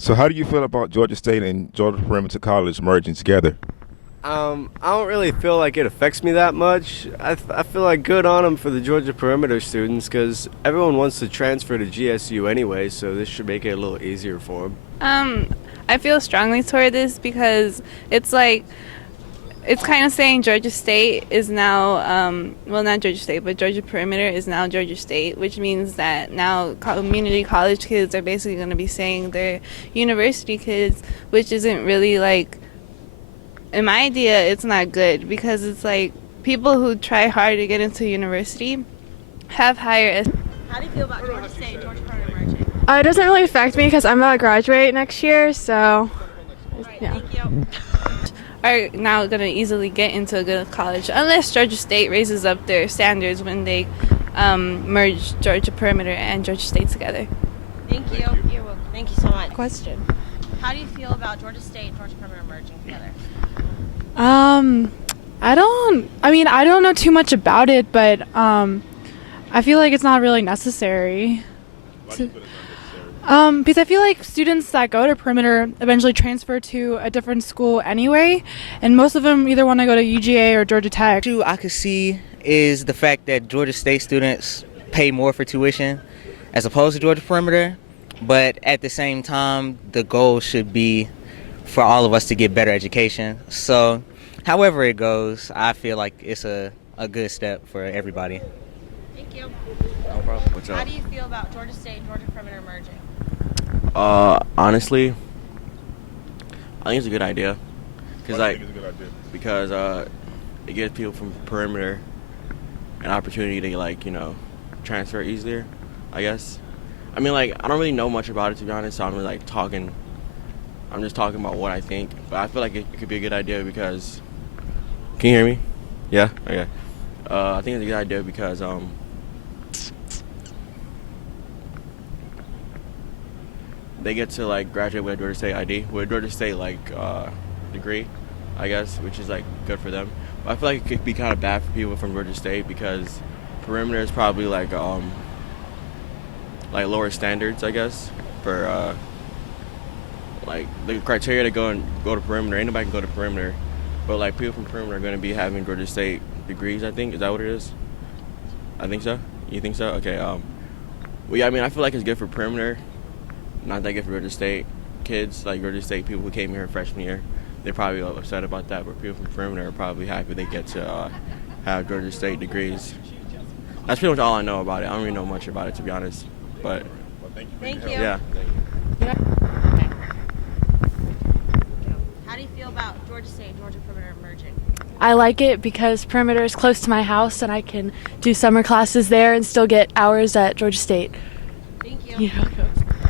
So how do you feel about Georgia State and Georgia Perimeter College merging together? I don't really feel like it affects me that much. I feel like good on them for the Georgia perimeter students because everyone wants to transfer to GSU anyway, so this should make it a little easier for them. Um, I feel strongly toward this because it's like it's kind of saying Georgia State is now, well, not Georgia State, but Georgia Perimeter is now Georgia State, which means that now community college kids are basically going to be saying they're university kids, which isn't really like, in my idea, it's not good because it's like people who try hard to get into university have higher. How do you feel about Georgia State, Georgia Perimeter merging? It doesn't really affect me because I'm about to graduate next year, so Right, yeah. thank you. Are now going to easily get into a good college unless Georgia State raises up their standards when they merge Georgia Perimeter and Georgia State together. Thank you. You're welcome. Thank you so much. Question. How do you feel about Georgia State and Georgia Perimeter merging together? I don't know too much about it, but I feel like it's not really necessary. Because I feel like students that go to perimeter eventually transfer to a different school anyway, and most of them either want to go to UGA or Georgia Tech. Issue I could see is the fact that Georgia State students pay more for tuition as opposed to Georgia Perimeter, but at the same time, the goal should be for all of us to get better education. So, however it goes, I feel like it's a good step for everybody. Thank you. No problem. What's How up? do you feel about Georgia State and Georgia Perimeter merging? Honestly, I think it's a good idea. Cause Why do you think it's a good idea? because it gives people from perimeter an opportunity to transfer easier, I guess. I mean, I don't really know much about it, to be honest, so I'm really I'm just talking about what I think, but I feel like it could be a good idea because, can you hear me? Yeah? Okay. I think it's a good idea because they get to graduate with a Georgia State ID, with a Georgia State degree, I guess, which is good for them. But I feel like it could be kind of bad for people from Georgia State because perimeter is probably lower standards, I guess, for the criteria to go to perimeter. Anybody can go to perimeter, but people from perimeter are going to be having Georgia State degrees. I think, is that what it is? I think so. You think so? Okay. Well, yeah. I mean, I feel like it's good for perimeter. Not that good for Georgia State kids, Georgia State people who came here freshman year. They're probably upset about that, but people from perimeter are probably happy they get to have Georgia State degrees. That's pretty much all I know about it. I don't really know much about it, to be honest. But Thank you. yeah. How do you feel about Georgia State and Georgia Perimeter merging? I like it because perimeter is close to my house and I can do summer classes there and still get hours at Georgia State. Thank you. You're welcome.